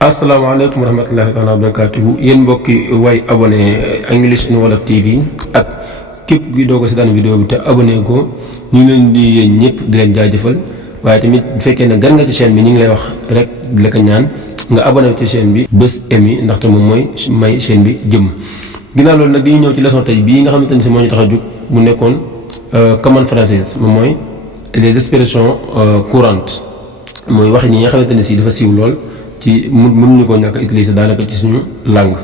asalaamaaleykum wa rahmatullahi taala wa barakatuhu yéen mbokki way abonné Anglais IN WOLOF TV ak képp gi doog a seetaan vidéo bi te abonné ko ñu ngi leen di yéen ñëpp di leen jaajëfal waaye tamit bu fekkee ne gan nga ci chaîne bi ñu ngi lay wax rek di la ko ñaan nga abonné ci chaîne bi bés emi ndaxte moom mooy may chaîne bi jëm. ginnaaw loolu nag dañuy ñëw ci leçon tey bii nga xamante ne si moo ñu tax a jug mu nekkoon commande française moom mooy les expressions courantes mooy wax ñi nga xamante ne si dafa siiw lool. ci mënuñu ko ñàkk a utiliser daanaka ci suñu langue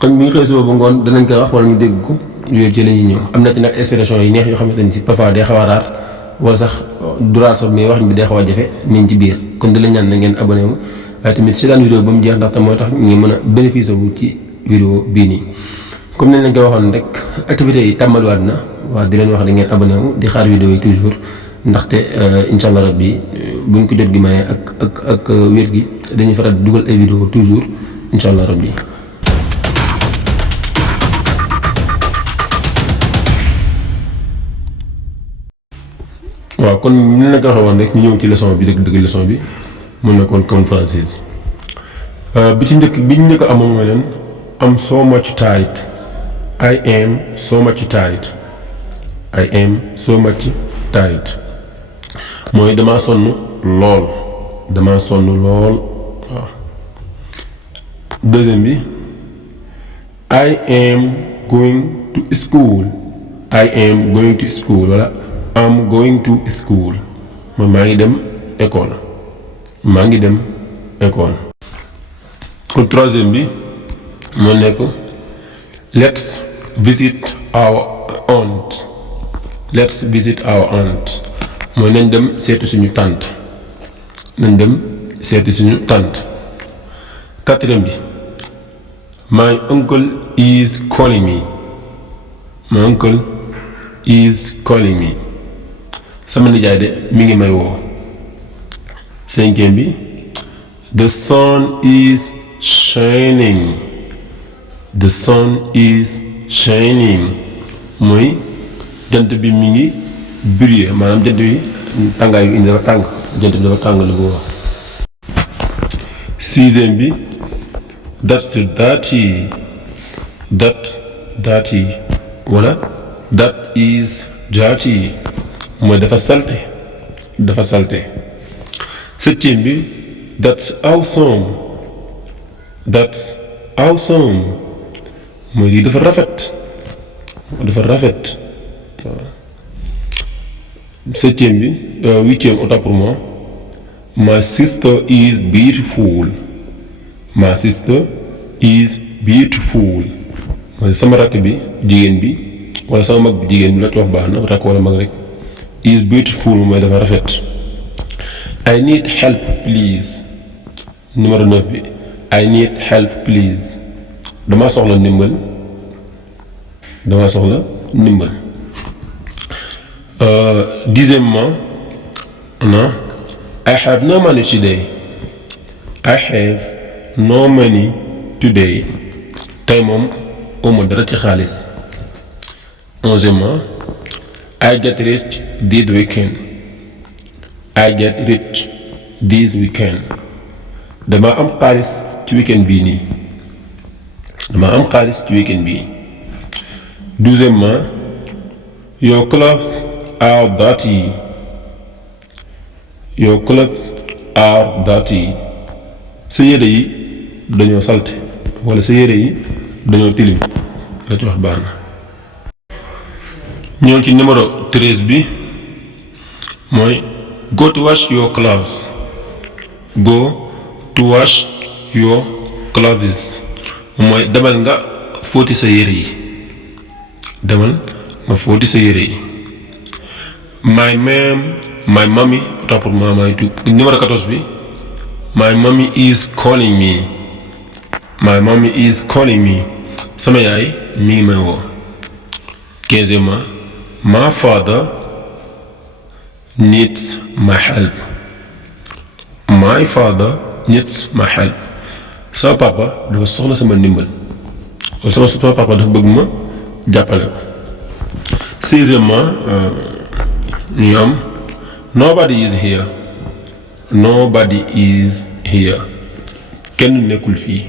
xëñ bi ñu xëy suba ba ngoon danañ ko wax wala ñu dégg ko yooyu ci la ñuy ñëw am na ci nag expression yi neex yoo xamante ni si parfois day xaw a raar wala sax du raar sax mais wax bi day xaw a jafe niñ ci biir kon di la ñaan na ngeen abonné wu waaye tamit seetaan vidéo ba mu jeex ndaxte mooy tax ñu mën a bénéficier wu ci vidéo bii nii comme nañ leen koy waxoon rek activités yi tàmbaliwaat na waaw di leen wax da ngeen abonné wu di xaar vidéo yi toujours ndaxte incha allah rabbi buñ ko jot gi maye ak wér gi dañuy faral di dugal ay vidéo toujours incha allah rabbi. waaw kon ni la ko waxee woon rek ñu ñëw ci leçon bi dëgg leçon bi mun na kon commande française bi ci njëkk bi ñu njëkk a amoon mooy leen am so much tired. I am so much tired. I am so much tired. mooy damaa sonn lool waaw. deuxième bi I am going to school. I am going to school wala am going to school mooy maa ngi dem école. kon troisième bi moo nekk let's visit our aunt. Let's visit our aunt. mooy nañ dem seeti suñu tante. quatrième bi my uncle is calling me. sama nijaay de mi ngi may woo. cinquième bi the sun is shining. mooy jant bi mi ngi briller maanaam jant bi tàngaay bi indi dafa tàng jant bi dafa tàng la bu wax. sixième bi that's dirty wala that is dirty mooy dafa salte. septième bi that's awesome mooy lii dafa rafet waaw. septième bi huitième autant pour moi my sister is beautiful. mooy sama rakk bi jigéen bi wala sama mag bi jigéen bi la ci wax baax na rakk wala mag rek is beautiful mooy dafa rafet. I need help please. numéro 9 bi I need help please damaa soxla ndimbal. dixièmement non I have no money today. tey moom amu dara ci xaalis. onzièmement I get rich this weekend. dama am xaalis ci weekend bii nii. douzièmement your clothes are dirty. sa yére yi dañoo salte wala sa yére yi dañoo tilim la ci wax baax na. ñëw ci numéro 13 bi mooy go to wash your clothes. mooy demal nga fóoti sa yére yi. my mommy autant pour moi maa ngi tuub. numéro 14 bi my mommy is calling me. sama yaay mi ngi may woo. 15e my father needs my help. sama papa dafa soxla sama ndimbal wala sama papa dafa bëgg ma jàppale ko. 16e ñu am nobody is here. kenn nekkul fii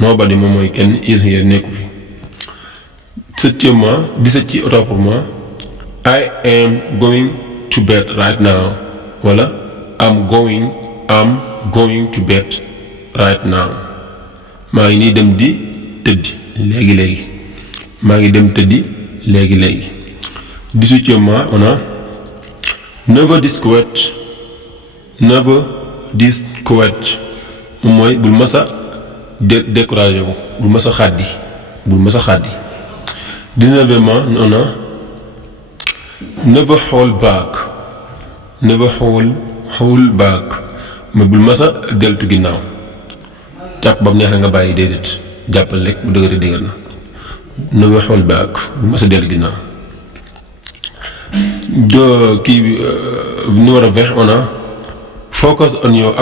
nobody moom mooy kenn is here nekku fi. Septièmement 17 ci autant pour moi I am going to bed right now wala I'm going to bed right now maa ngi nii dem di tëddi léegi maa ngi dem tëddi léegi 18e on a never discourage moom mooy bul masa découragé wu bul masa xàddi 19e on a never hold back mais bul masa deltu ginnaaw jàpp ba mu neex na nga bàyyi déedéet jàppal rek bu dëgër na never hold back bul masa deltu ginnaaw. Kii bi numéro 20 on a focus on your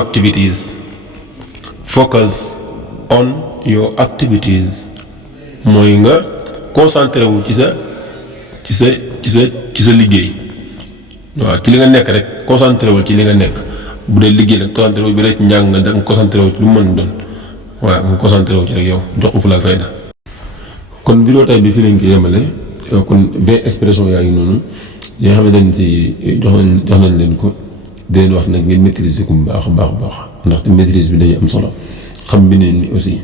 activities mooy nga concentré wu ci sa liggéey waaw ci li nga nekk rek concentré wul ci li nga nekk bu dee liggéey la concentré wu bi rek njàng nga da nga concentré wu ci lu mu mën doon waaw nga concentré wu ci rek yow jox ko fu la fayda. kon vidéo tay bi fii lañ ko yemale kon 20 expression yaa ngi noonu yi nga xamante ne si jox nañ leen ko di leen wax nag ngeen maîtriser ko bu baax ndaxte maîtrise bi dañuy am solo xam bi ni aussi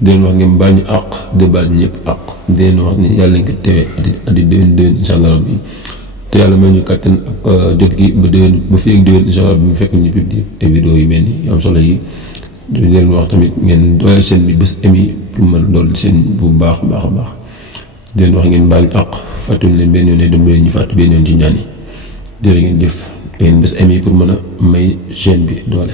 di leen wax ngeen baal ñu àq di baal ñëpp àq di leen wax ni yàlla nañ ko tewee adi déwén incha allah rabbi te yàlla may ñu kàttan ak jot gi ba fii ak déwén incha allah bi mu fekk ñu publier ay vidéo yu mel ni am solo yi di leen wax tamit ngeen dooleel chaîne bi bés émi pour mën dooleel chaîne bu baax di leen wax ngeen baal ñu àq fàttali leen benn yoon ne dem leen ñu fàtt benn yoon ci ñaan yi jërë ngeen jëf ngeen bés émi pour mën a may chaîne bi doole.